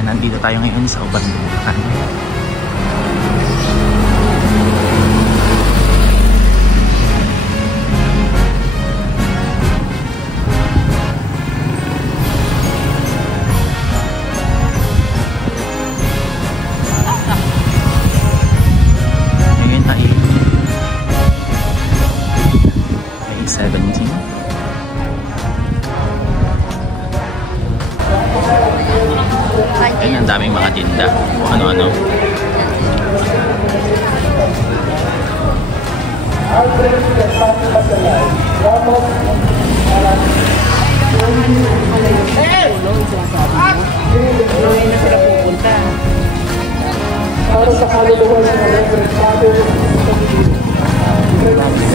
Ayan, nandito tayo ngayon sa Ubando, Bulacan. Ngayon ay May 17. Ayun, ang daming mga tinda. Ano-ano.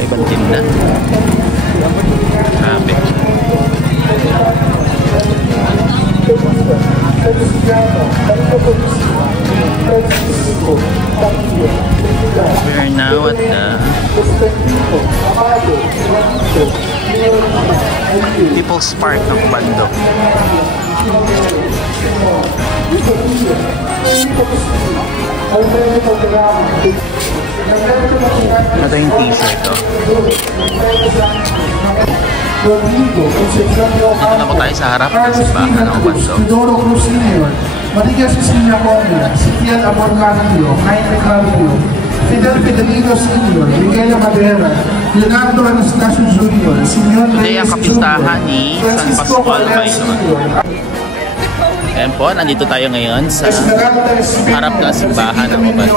Ibang tinda. Grabe. We're now at the People's Park ng Ubando. Ito yung t-shirt, oh. Dito na po tayo sa harap ng simbahan ng Ubando. María Cecilia Gómez, Sitian Amor Candio, Jaime Claudio, Fidel Federico Senior, Miguel Madera, Leonardo Anastasio Jr., Simeon Reyes, ang kapistahan ni San Pascual Bailon. Ayan po, nandito tayo ngayon sa harap ng simbahan ng Ubando.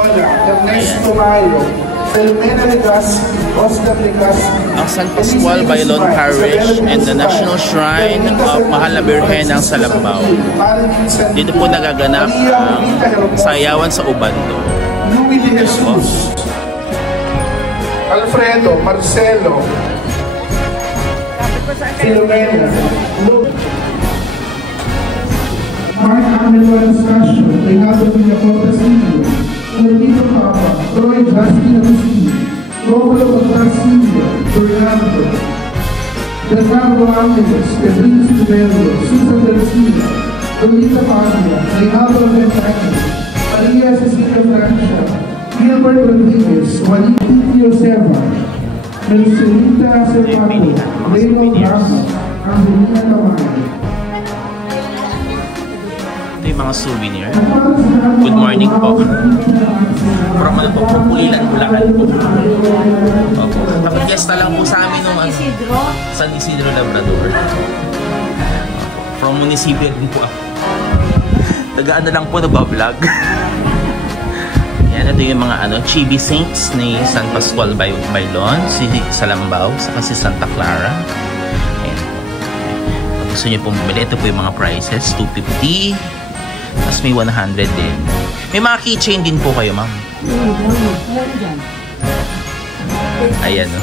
Ang San Pascual Bailon Parish and the National Shrine of Mahal na Birhen ng Salambao. Dito po nagaganap ang sayawan sa Ubando. Luis de Jesus, Alfredo, Marcelo, Filomena, Mark Angelo Anastasio, Renato Villacorta Silvio, Enrico Papa, Troy Justin Agustin, Rómulo Patracinio, Fernando, Bernardo Ángeles, Pedrinho Silverio, Susan Garcia, Lolita Paglia, Reinaldo Ventaño, María Cecilia Francia, Gilbert Rodriguez, Juanito Seva, Mercelita Serpato, Raymond Ramos, Angelina Tamayo. Mga souvenir. Good morning po. From ano po, Pulilan, Bulacan po. Opo. Kapag-guesta lang po sa amin nung San Isidro Labrador. From munisipyo din po ako. Tagaan na lang po nagbablog. Yan, ito yung mga Chibi Saints ni San Pascual Bailon, si Salambao, saka si Santa Clara. Ayan. Kung gusto nyo pong bumili, ito po yung mga prices, $250. Tapos may 100 din. May mga keychain din po kayo, ma'am. Ayan, no?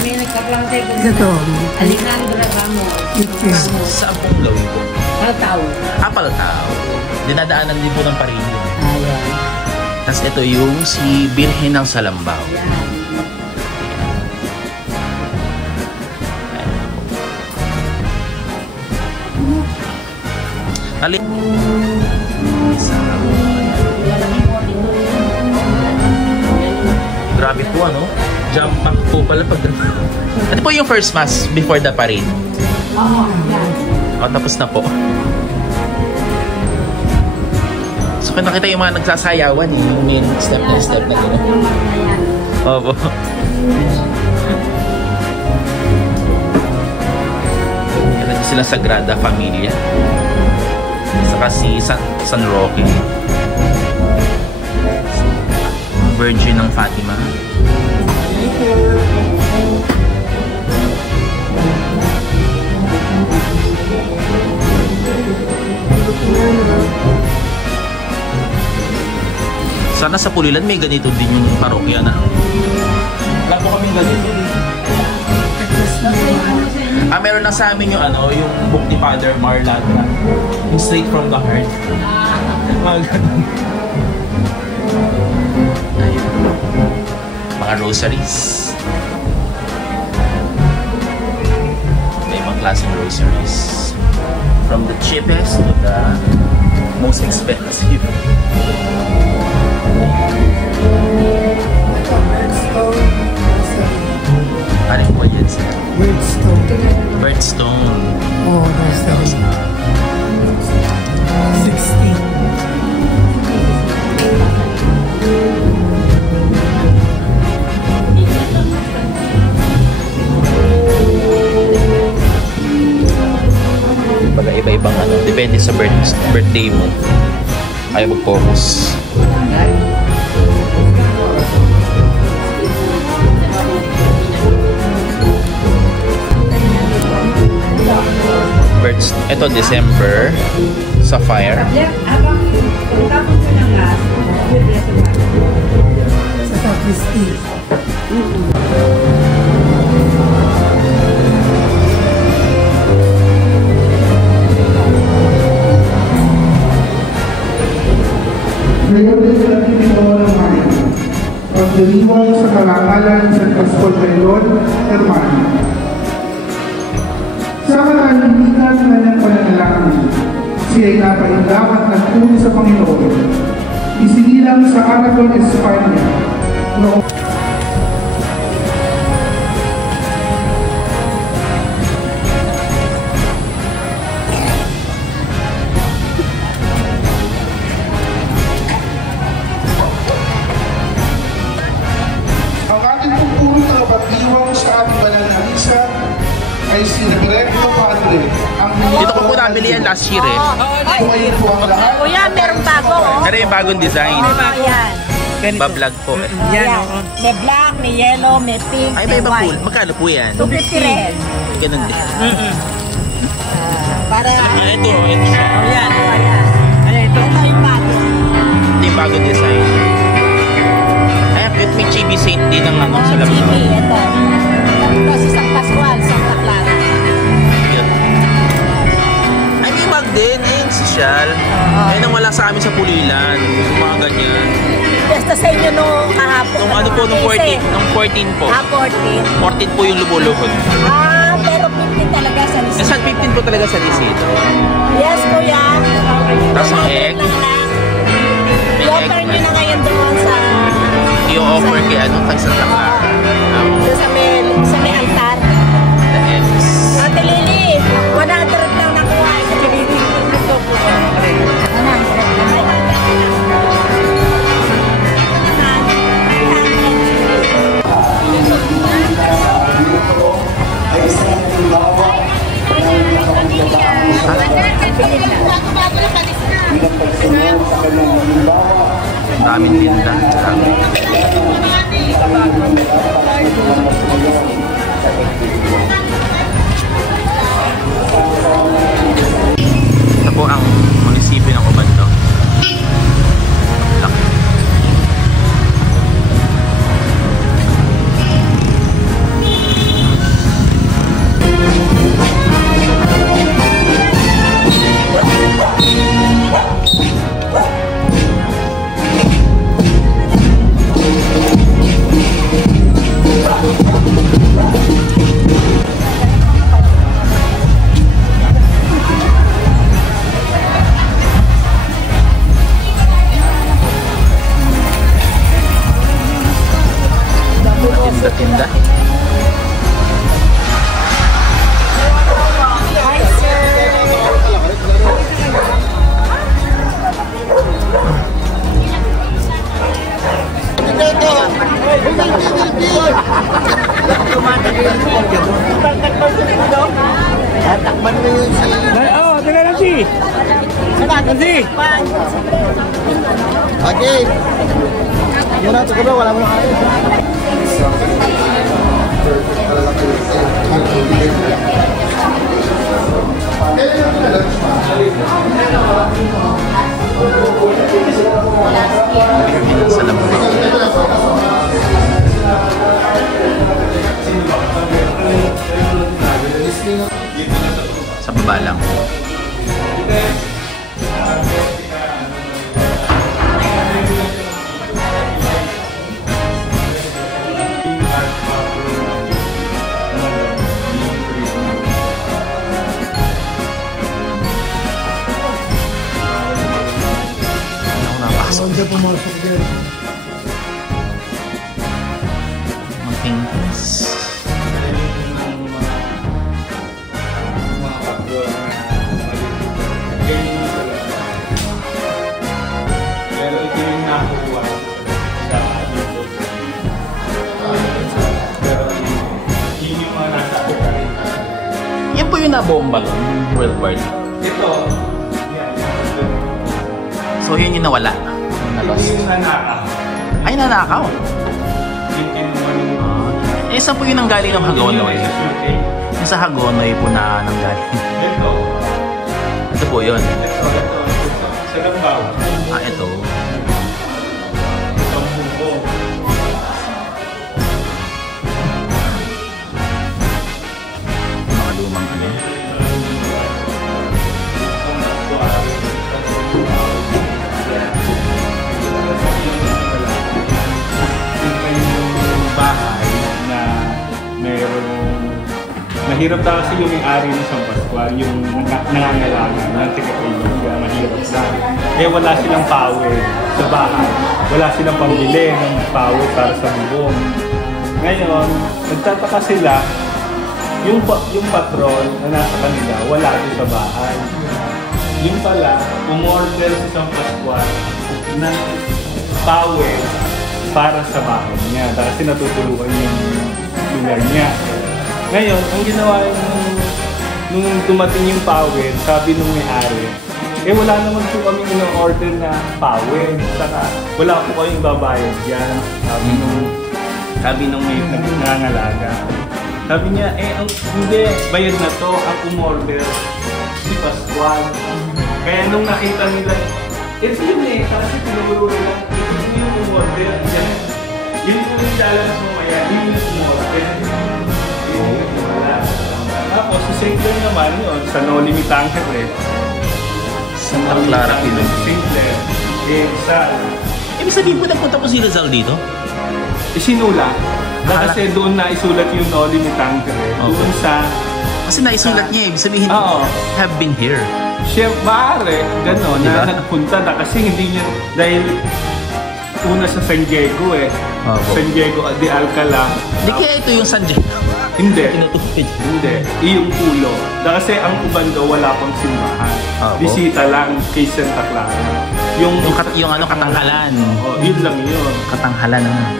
May nagkaplang tayo. Ito. Alejandra Ramos. Saan pong gawin po? Paltao. Paltao. Dinadaanan din po ng Parillo. Ayan. Tapos ito yung si Birhen ng Salambao. Grabe po, jump pack po pala pag ito po yung first mass before the parade. Tapos na po. So kung nakita yung mga nagsasayawan yung main step na gano'n. Opo. Yan sila Sagrada Familia. Saka si San Roque, Virgin ng Fatima. Sana sa Pulilan may ganito din yung parokya na. Wala po kaming ganito. Meron na sa amin yung yung book ni Father Marlagra. Yung Straight from the Heart. Mga ganun. Ayun. Mga rosaries. May mga klaseng rosaries. From the cheapest to the most expensive. Ano po yan sir? Birdstone. Birdstone. Oh, that's the 16. Baga iba-ibang ano, depende sa birthday mo. Ayaw mag-focus. Birds, ito December, Sapphire. Habang tapos ko ng gas, Sa Sapristi. Ngayon din sa Tito ng Mayan, pagdiriwang sa karangalan sa Pascual Bailon, Hermano. Sa katalimitan na niyang pananalangin, siya ay napaindamat ng tuli sa Panginoon. Isinilang sa Aragon, Espanya, noong ay si Directo Padre. Dito ko po nabili yan last year eh. Kumain po ang lahat. Kuya, merong bago, oh. Pero yung bagong design. Ayan. Ba-vlog po eh. Ayan. May black, may yellow, may pink, Ay, may may iba po. white. Magkano po yan? 250 rin. Ganun din. Para... Ito. Ayan. Ayan. Ito yung bago. Ito yung bagong design. Ay, cute, may chibi saint din ang ano sa labas. Chibi, ito. Ito si San Pascual, Santa Clara. Yun. Ay, may bag din. Ayun, social. Ayun ang wala sa amin sa Pulilan. Yung mga ganyan. Basta sa inyo nung kahapon. Nung ano po, nung 14. Nung 14 po. 14. 14 po yung lubuluhod. Pero 15 talaga sa Eh, receipt. saan 15 po talaga sa receipt? Yes, kuya. Tapos ang egg. I-offer nyo na ngayon doon sa... I-offer kay ano, kay Santa Clara. Doon sa may altar. The eggs. Ate Lily, 100 lang nakuha. Ate Lily, ito po. 100. Daming tinda. Ito po ang munisipyo ng Obando. Laki. Tinda. Takban mo yun si... Oo, taga Nancy. Nancy. Okay. Muna, tsaka ba? Wala mo na kayo. Sa labas. Sa baba lang. Doon siya pumasok dyan. Mga paintings. Pero ito yung nakukuha sa YouTube. Pero yun yung mga nasa rin. Yan po yung nabomba ng World War II. Ito, yan. So yun yung nawala. Ito yung nanakaw. Ay, nanakaw. Yung kinuha ng... Saan po yun nanggaling ng Hagonoy? Yung sa Hagonoy po na nanggaling. Ito. Ito po yun. Ito. Sa Lambaw. Ito. Itong buko. Mga lumang ano. Bahay na meron mahirap daw kasi yung may-ari ng San Pascual, yung nangangailangan ng tiga-ilog, mahirap na. Eh wala silang power sa bahay, wala silang pambili ng power para sa bubong. Ngayon, nagtataka sila, yung patrol na nasa kanila, wala doon sa bahay. Yung pala, umorder sa San Pascual ng power para sa bahay niya, kasi natutuluan yung lugar niya. Ngayon, ang ginawa nung dumating yung power, sabi nung may-ari, wala naman po kami in-order na power. Saka wala po kayong babayad dyan. Sabi nung may nangangalaga. Sabi niya, hindi, bayad na to. Ang umorder si Pascual. Kaya nung nakita nila, ito yun kasi pinaguro nila, ito yung umorder. Yun yung lalabas mamaya, yun yung umorder. Tapos, si St. Clair naman yun, sa No Limit Anchor Santa Clara Pinag. St. Clair, sa... Ibig sabihin po nagpunta po si Rizal dito? Isinula. Kasi doon na isulat yung No Limit Anchor. Doon sa... Kasi naisulat niya, ibig sabihin, have been here. Siya, maaari, gano'n, diba? na nagpunta na kasi hindi niya, dahil una sa San Diego San Diego de Alcala. Hindi kaya ito yung San Diego? Hindi. Hindi. Iyong pulo. Kasi ang uban daw wala pang simbahan. Bisita lang kay Santa Clara. Yung ano, Katanghalan. Yun lang yun. Katanghalan na.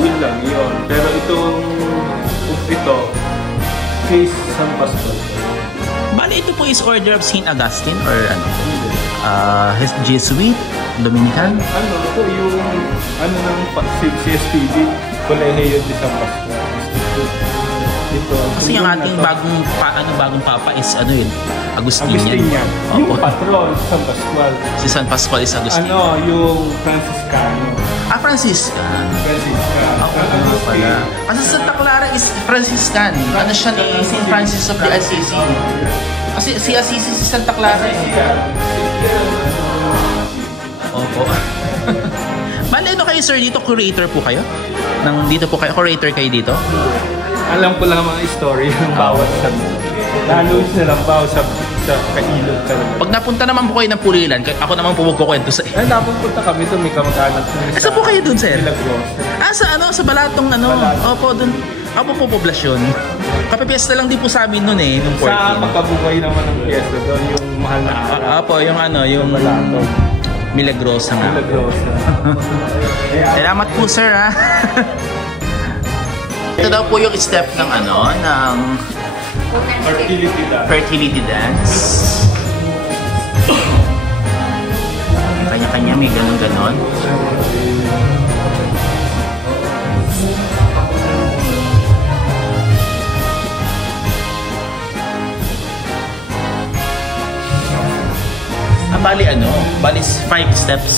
Yun lang yun. Pero ito, kay San Pascual. Bali, ito po is Order of St. Augustine or ano? Jesuit? Dominican? Ito yung ng CSPD, Colegio de San Pascual. Ito. Kasi yung ating bagong papa is yun? Agustinian. Yung patron, San Pascual. Si San Pascual is Agustin. Yung Franciscano. Franciscan. Franciscan. Pala. Kasi Santa Clara is Franciscan. Ano siya ni St. Francis of the Assisi. Kasi si Assisi si Santa Clara. Opo. Bale, ano kayo sir dito? Curator po kayo? Dito po kayo? Curator kayo dito? Alam ko lang mga story ng bawat sa lalo sa Lambaw sa Kailog talaga. Pag napunta naman po kayo ng Pulilan, ako naman po magkukwento sa iyo. Napunta kami doon, may kamag-anak. Saan po kayo doon, sir? Milagros. Sa Balatong Balatong. Opo, doon. Ako po poblasyon. Kapipiesta lang din po sa amin noon nung 14. Sa pagkabuhay naman ng piyesta doon, yung mahal na araw. Opo, yung Balatong. Milagrosa nga. Milagrosa. Salamat po, sir, ha? Ito daw po yung step ng ng fertility dance. Kanya-kanya may ganon-ganon. Bali 5 steps.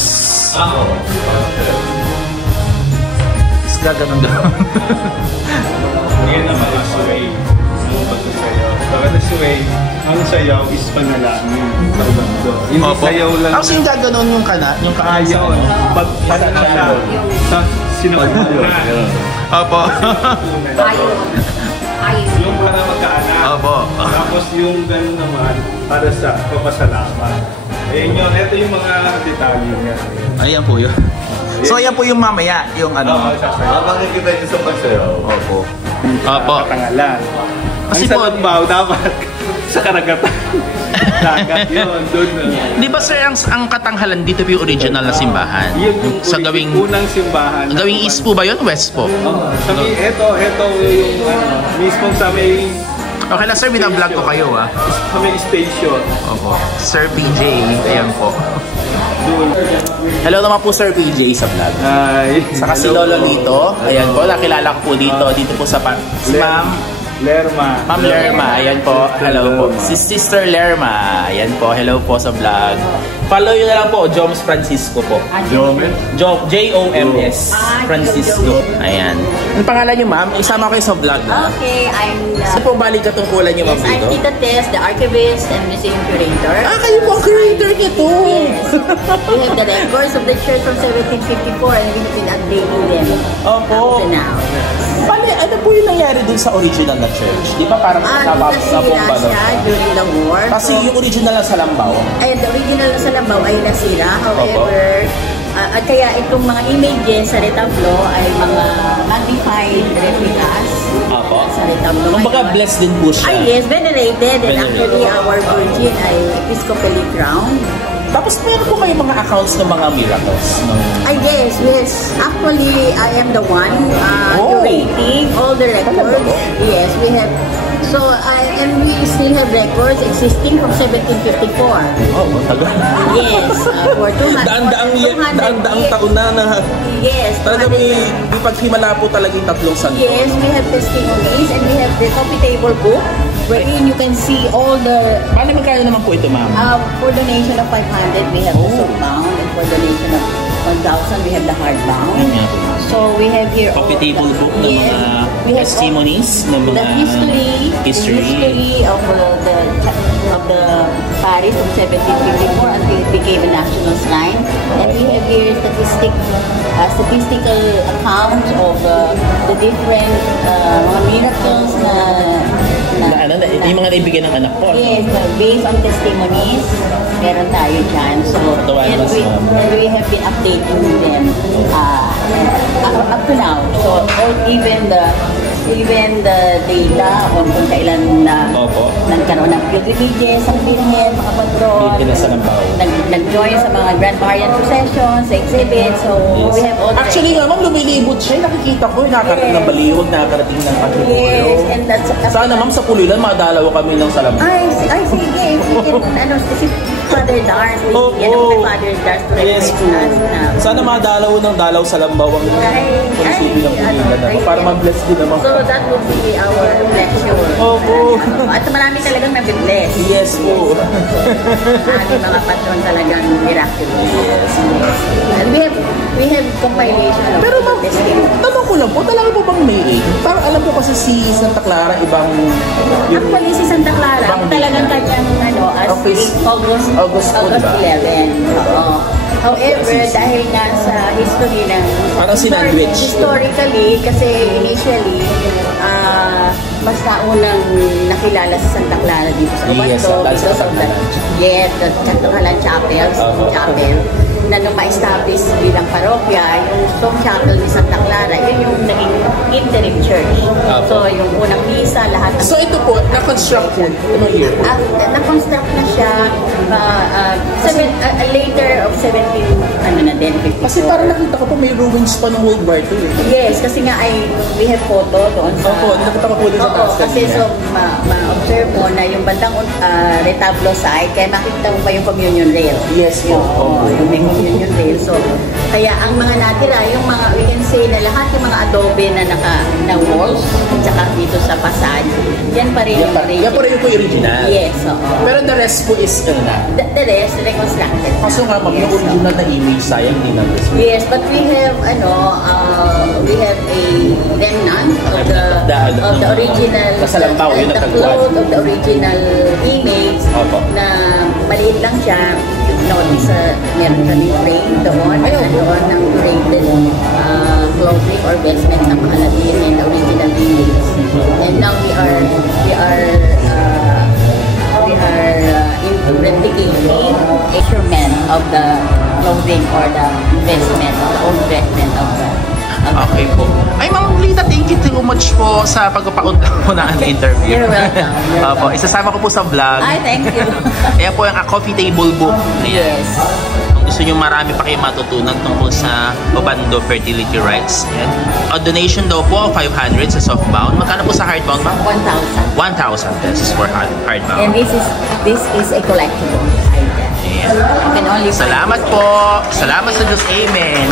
Gaganon-ganon. Yan naman ang sway ng pagsasayaw. Bakit ang sway, ang sayaw is panalangin sa mundo. Hindi sayaw lang. Kasi yung gaganon yung ayaw. Pag sa sinapunan. Opo. Yung para magkaanak. Opo. Tapos yung gano'n naman para sa papasalamat. Ito yung mga detalye niya. Ayan po yun. So ayan po yung mamaya, yung ano. Makikita niyo sa pasayaw. Opo. Katangalan. Kasi Ang po, Salambaw dapat sa karagatan. Dagat yun, doon. di ba sir, ang Katanghalan dito po yung original na simbahan? Yun yung Sa gawing unang simbahan. gawing east po ba yun? West po? Sa may, ito yung mismo sa may Okay lang sir, binablog ko kayo ah. sa may station. Opo. Sir PJ, ayan po. Doon. Hello naman po Sir PJ sa vlog. Ay. Saka si Lolo dito, ayan po, nakilala ko po dito po sa si Ma'am Lerma. Ma'am Lerma, ayan po. Hello po. Si Sister Lerma, ayan po. Hello po sa vlog. Follow yun na lang po, Joms Francisco po. Joms Francisco. Ayan. Ang pangalan niyo ma'am? Isama kayo sa vlog na. Okay, I'm Ano po balik katungkulan niyo ma'am I'm dito? Tita Tess, the archivist and museum curator. Kayo po ang curator nito. Yes. We have the records of the church from 1754 and we have been updating them Opo. up to now. Ano po yung nangyari dun sa original na church? Di ba parang Nasira siya during the war. Kasi yung original na Salambaw. Ay, the original sa Salambaw ay nasira. However, at kaya itong mga images sa retablo ay mga magnified replicas sa retablo. Kumbaga blessed din po siya. Ay, yes, venerated. And actually, our virgin ay episcopally crowned. Tapos meron po kayo mga accounts ng mga miracles. Ay, yes. Actually, I am the one curating all the records. Yes, we have. So, and we still have records existing from 1754. Oh, tagal. Yes, for 200. Daang taon na. Yes. Talaga may paghimala po talaga yung tatlong santo. Yes, we have testimonies and we have the coffee table book wherein you can see all the... Paano magkano naman po ito, ma'am? For donation of 500, we have the softbound, and for donation of 1,000, we have the hardbound. So we have here Coffee table book ng mga testimonies, ng mga history of the Paris from 1754 until it became a national shrine. And we have here statistical accounts of the different mga miracles na yung mga naibigay ng anak ko. Yes, based on testimonies, meron tayo dyan. So, and we have been updating them up to now. So, even the data on kung kailan nagkaroon ng pilgrimages, ang Birhen, mga patron, nag-join sa mga Grand Marian processions, sa exhibits. So, we have all actually, ma'am, lumilibot siya. Nakikita ko, nakakarating ng baliwag, nakakarating ng Antipolo. Yes, and that's... Sana, ma'am, sa Pulilan, madalaw kami ng Salambaw. Ay, sige. Si Father Dars, yan ang Father Dars to represent us. Sana madalaw ng dalaw Salambaw ang munisipyo ng Pulilan. Para mag-bless din naman. So that will be our pleasure. At marami talagang nabibless. Yes po. Marami mga patron talagang miraculous. Yes. And we have compilation of pero ma'am, tanong ko lang po, talaga po bang May 8? Parang alam ko kasi si Santa Clara ibang... Actually si Santa Clara, talagang kanyang August 11. However, dahil nga sa history ng... Parang sinandwich. Historically, kasi initially, mas naunang nakilala sa Santa Clara dito sa Ubanto. Yes, the Katanghalan Chapel, na nung ma-establish bilang parokya, yung Stone Chapel ni Santa Clara, yun yung naging interim church. So, yung unang misa, lahat ng... So, ito po, na-construct po, anong year po? Na-construct na siya later of 1754. Kasi parang nakita ko po may ruins pa ng World War II. Yes, kasi nga we have photo doon sa... Opo, nakita ko po din sa taas. Kasi so, ma-observe mo na yung bandang retablo side, kaya makikita mo pa yung communion rail. Yes po. Yung may communion rail. So, kaya ang mga natira, yung mga, we can say na lahat yung mga adobe na walls, at saka dito sa facade, yan pa rin yung original. Yan pa rin yung original? Yes, pero the rest po is na? The rest, reconstructed. Kaso nga, yung original na image, sayang din natin. Yes, but we have, we have a remnant of the original, the cloth of the original image na maliit lang siya. Notice, meron kami frame doon, doon ng curated clothing or vestment na Maalabin and the original image. And now we are replicating instrument of the clothing or the investment, own investment of the Okay po. Ay, Ma'am Lita, thank you so much po sa pagpapaunta po na ang interview. You're welcome. Opo, isasama ko po sa vlog. Ay, thank you. Ayan po yung coffee table book. Ayan. Yes. Kung gusto nyo marami pa kayo matutunan tungkol sa Obando fertility rights. Ayan. A donation daw po, 500 sa softbound. Magkano po sa hardbound, ma'am? 1,000. 1,000 pesos for hardbound. And this is a collectible item. Ayan. You can only find Salamat it. po. Salamat sa Diyos. Amen.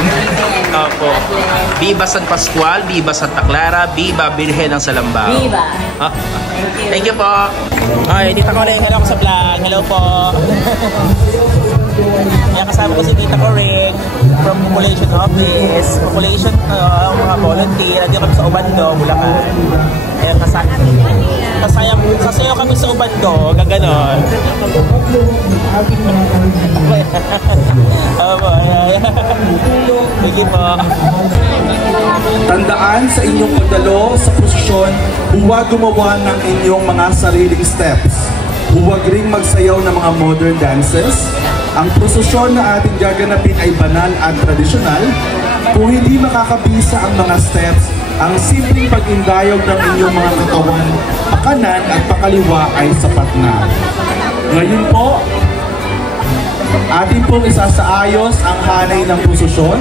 Opo. God bless. Viva San Pascual, Viva Santa Clara, Viva Birhen ng Salambao. Viva. Ah, Thank you. thank you po. Ay, Tita Coring, hello ko sa vlog. Hello po. Kaya kasama ko si Tita Coring from Population Office. Population, mga volunteer. Nandito kami sa Obando, Bulacan. Ayan, sasayaw kami sa Obando, gaganon. Opo, ayan. Sige po. Tandaan sa inyong pagdalo sa prosesyon, huwag gumawa ng inyong mga sariling steps. Huwag ring magsayaw ng mga modern dances. Ang prosesyon na ating gaganapin ay banal at tradisyonal. Kung hindi makakabisa ang mga steps, ang simpleng pag-indayog ng inyong mga katawan, pakanan at pakaliwa ay sapat na. Ngayon po, atin pong isasaayos ang hanay ng prosesyon.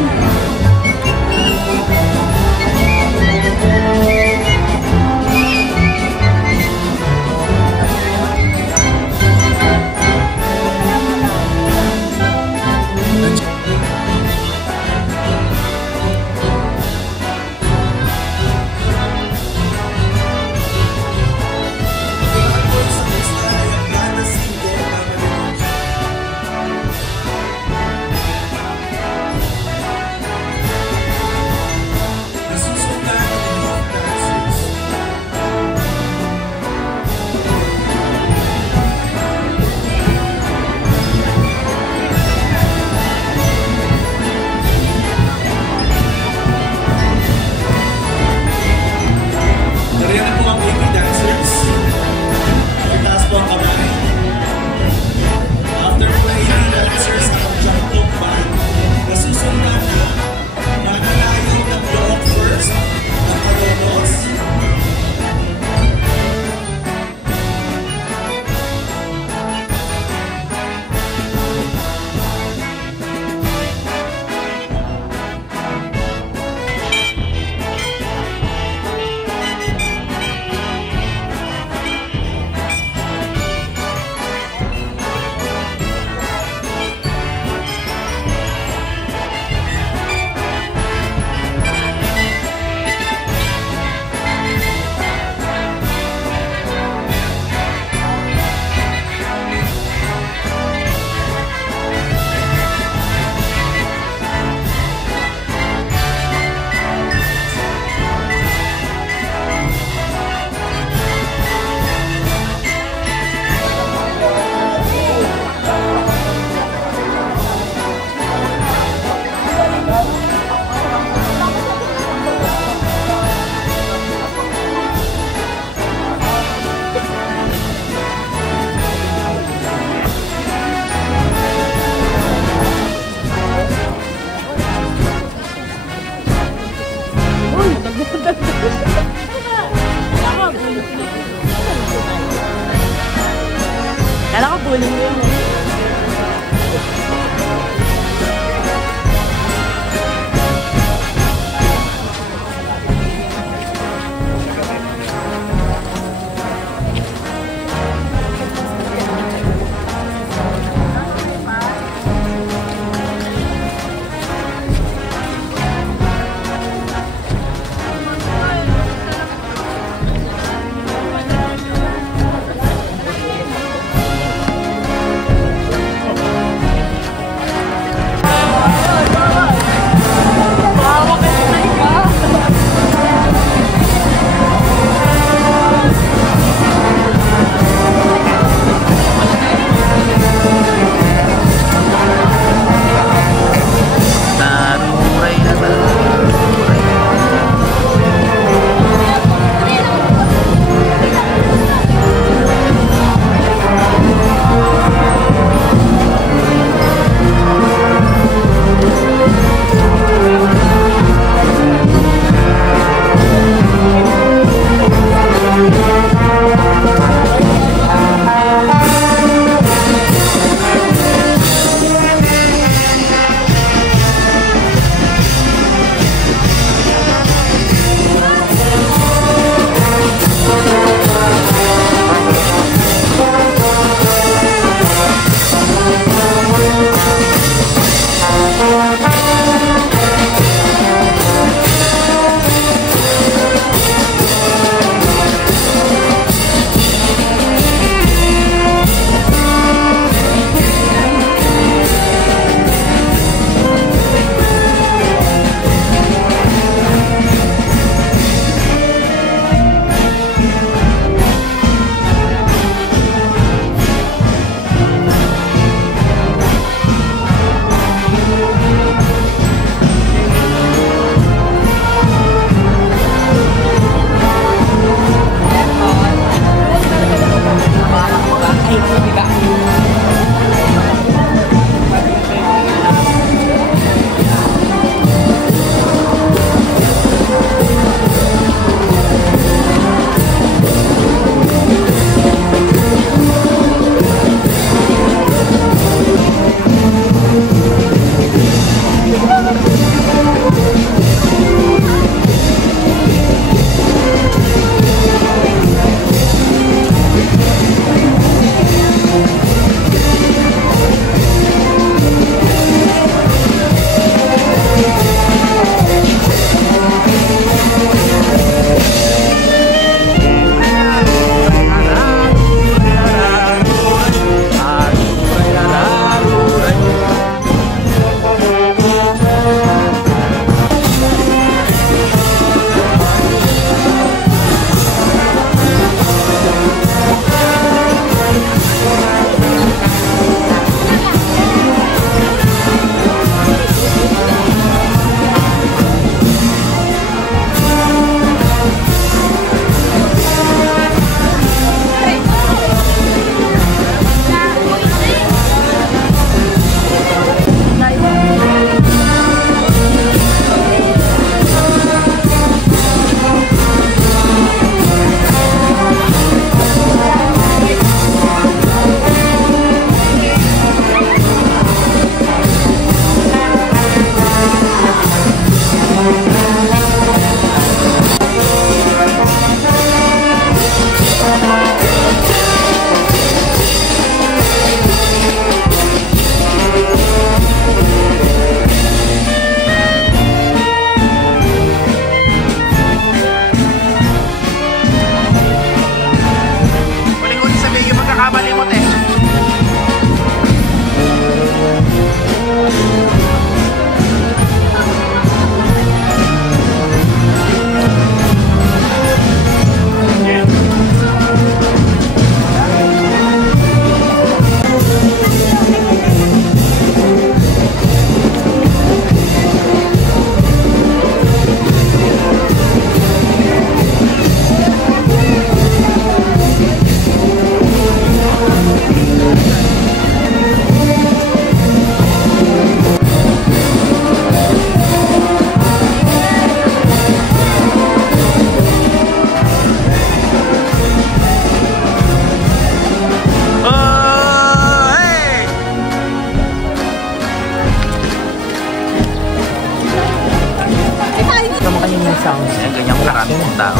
sounds. Kaya ganyang karami ng tao.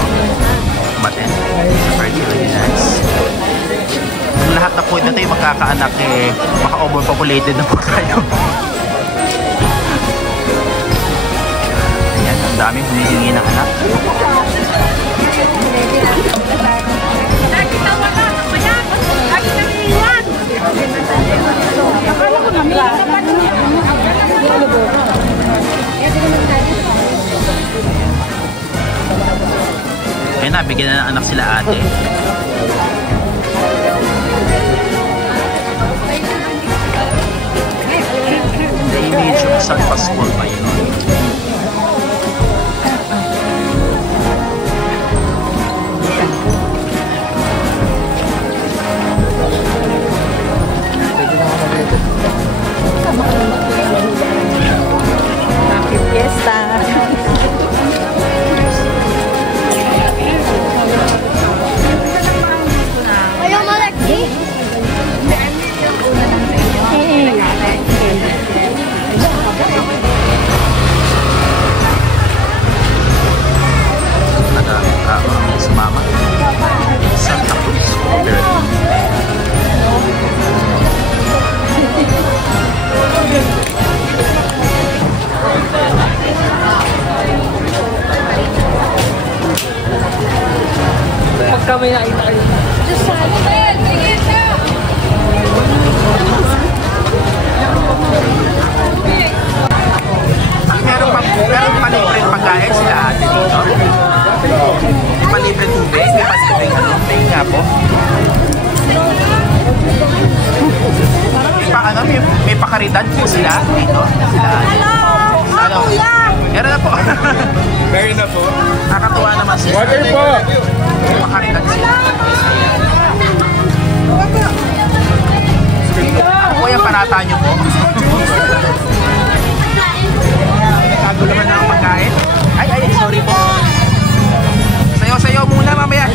Umaten sa party reunions. Kung lahat na po ito yung magkakaanak eh, baka overpopulated na po tayo. Ayan, ang daming humihingi ng anak. Lagi na wala, mamaya, lagi na iiwan. Akala ko namin, Kaya nabigyan na ng anak sila ate. The image of San Pascual Bailon. Happy Fiesta! ayaw malaki. Madaming tao ang sumama. Santa Cruz. Pagka may nakita kayo. Meron palibreng pagkain sila ate dito. Palibreng tubig. May palibreng tubig nga po. May pakaridad po sila dito. Sila ate. Hello! Meron na po. Meron na po. Nakakatuwa naman sila. Water po! May pakaridad sila. Ako yung panata nyo po. Nakagulo naman na ang pagkain. Ay, sorry po. Sayo-sayo muna mamaya.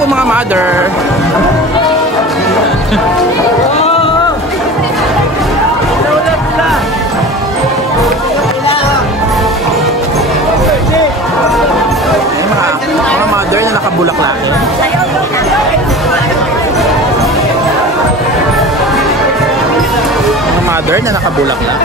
po mga mother. Mga mother na nakabulaklak. Mga mother na nakabulaklak.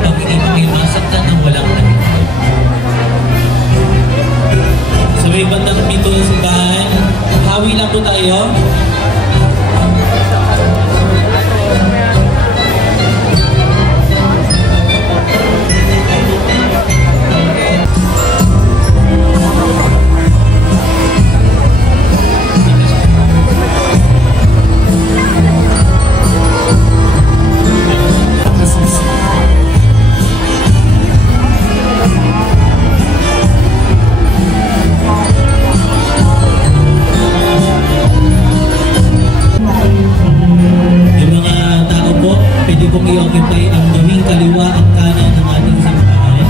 upang hindi pa kayo masaktan ng walang dahilan. Sa may bandang pinto ng simbahan, hawi lang po tayo. Pwede pong i-occupy ang gawing kaliwa at kanan ng ating simbahan.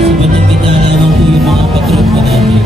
Sa bandang kita lamang po yung mga patron po natin.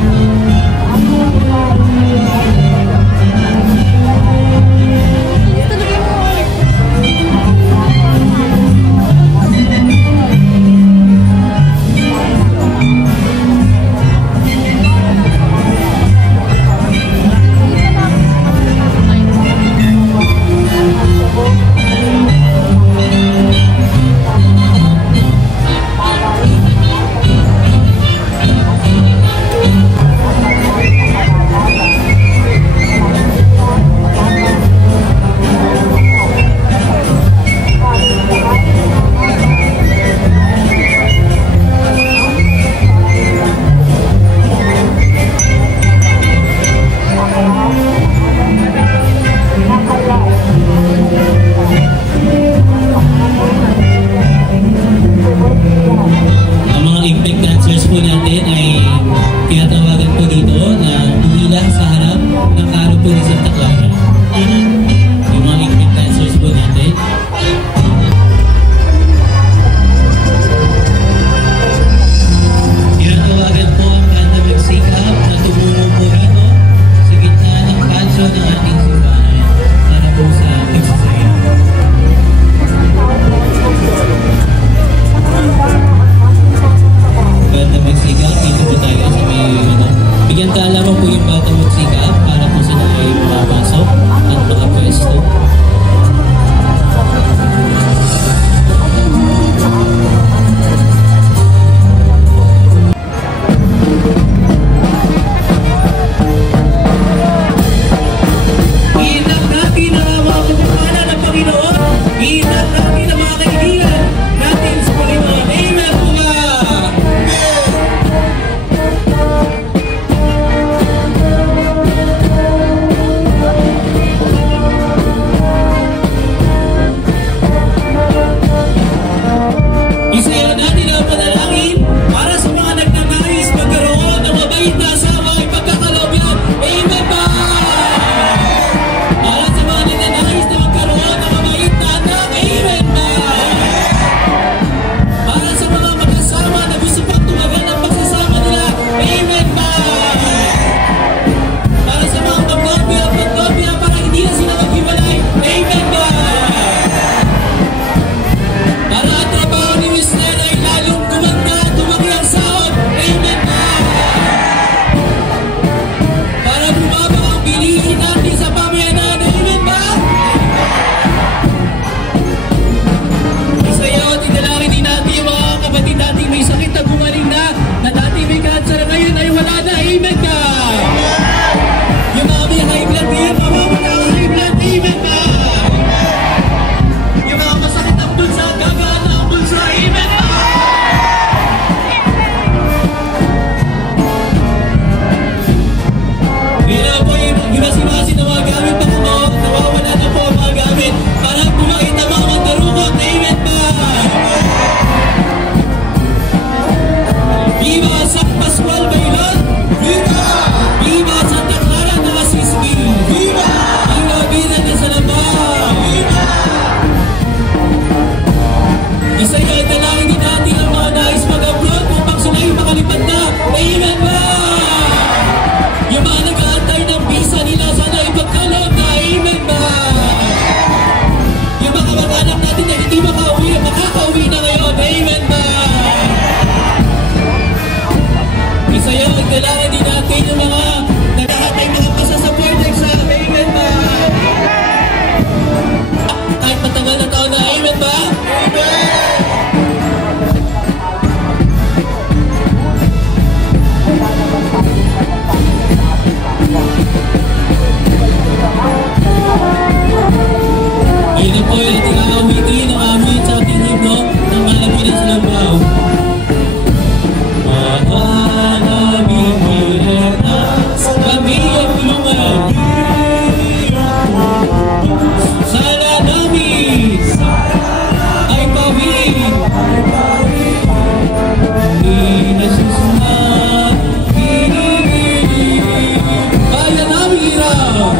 Salambao.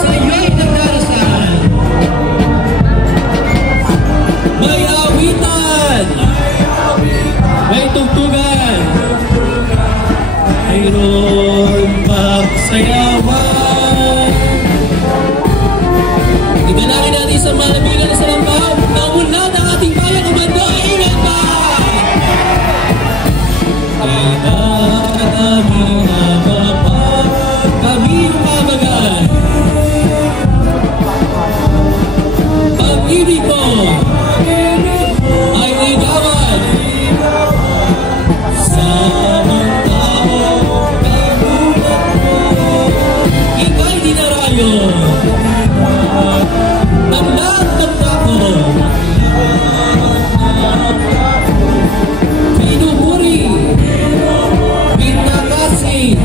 Sa iyo'y nagdarasal. May awitan. May tugtugan. Mayroon pagsayawan. Itanangin natin sa malabilan na Salambao na umunlad ang ating bayan ng bando. Amen ba? Kami lumabagan. Pag-ibig ko ay ligawan sa mga tao. Kagulat mo, ika'y dinarayo ng lahat ng tako. Pinupuri, pinakasi,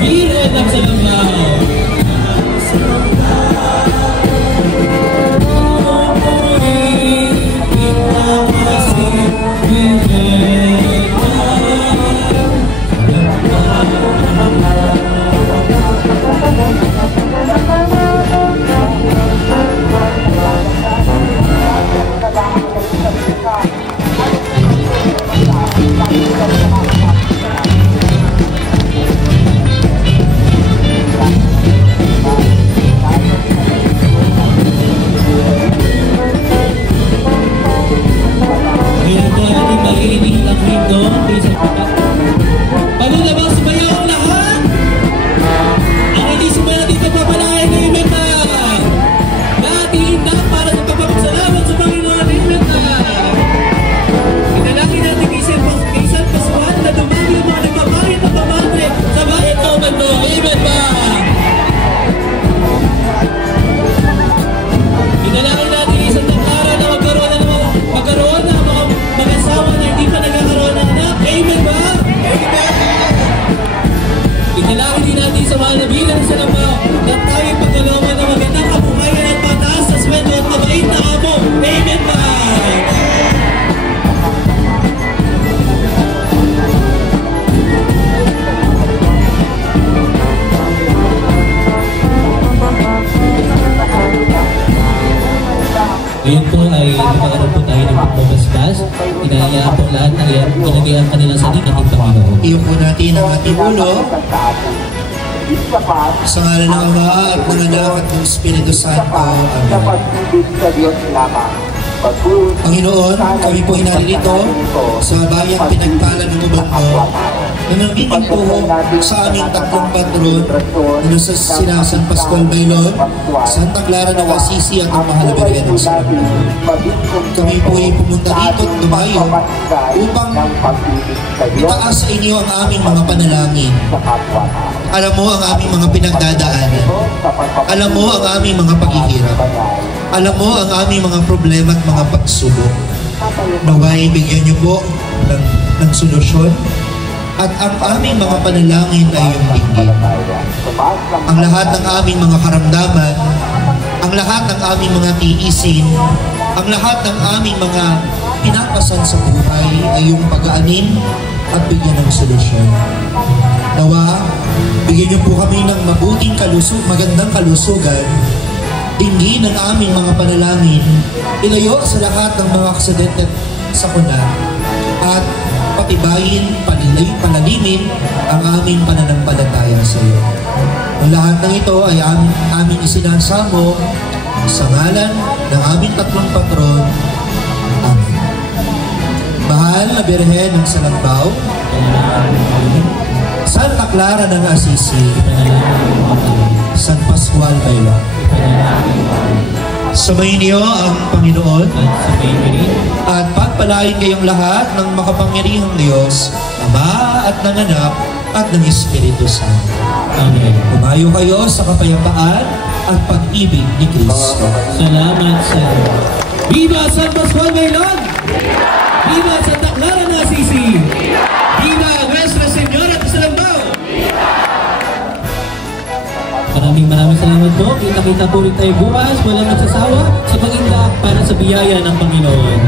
bilan ng Salambao. Ngayon po ay magkakaroon po tayo ng pagpapaspas. Inayaan po lahat ng inagayaan kanila sa ating Panginoon. Iyon po natin ang ating ulo. Sa ngalan ng Ama at ng Anak at ng Espiritu Santo. Amen. Panginoon, kami po naririto sa bayang pinagpala ng Ubando na nangbiting po sa aming tatlong patron na sina San Pascual Bailon, Santa Clara ng Assisi at ang Mahal na Birhen ng Salambao. Kami po ay pumunta dito at dumayo upang itaas sa inyo ang aming mga panalangin. Alam mo ang aming mga pinagdadaanan. Alam mo ang aming mga paghihirap. Alam mo ang aming mga problema at mga pagsubok. Naway bigyan niyo po ng solusyon at ang aming mga panalangin ay iyong dinggin. Ang lahat ng aming mga karamdaman, ang lahat ng aming mga tiisin, ang lahat ng aming mga pinapasan sa buhay ay iyong pag-aanin at bigyan ng solusyon. Nawa, bigyan niyo po kami ng mabuting magandang kalusugan, dinggin ang aming mga panalangin, ilayo sa lahat ng mga aksidente at sakuna, at patibayin, palalimin ang aming pananampalataya sa iyo. Ang lahat ng ito ay aming isinasamo sa ngalan ng aming tatlong patron. Amen. Mahal na Birhen ng Salambao, Santa Clara ng Assisi, San Pascual Bailon, samayin niyo ang Panginoon at pagpalain kayong lahat ng makapangyarihang Diyos, Ama at ng Anak at ng Espiritu Santo. Amen. Tumayo kayo sa kapayapaan at pag-ibig ni Kristo. Salamat sa iyo. Viva San Pascual Bailon! Viva Santa Clara ng Assisi! Viva Nuestra Señora de Salambao! Maraming salamat po. Kita-kita po rin tayo bukas. Walang magsasawa sa paginda para sa biyaya ng Panginoon.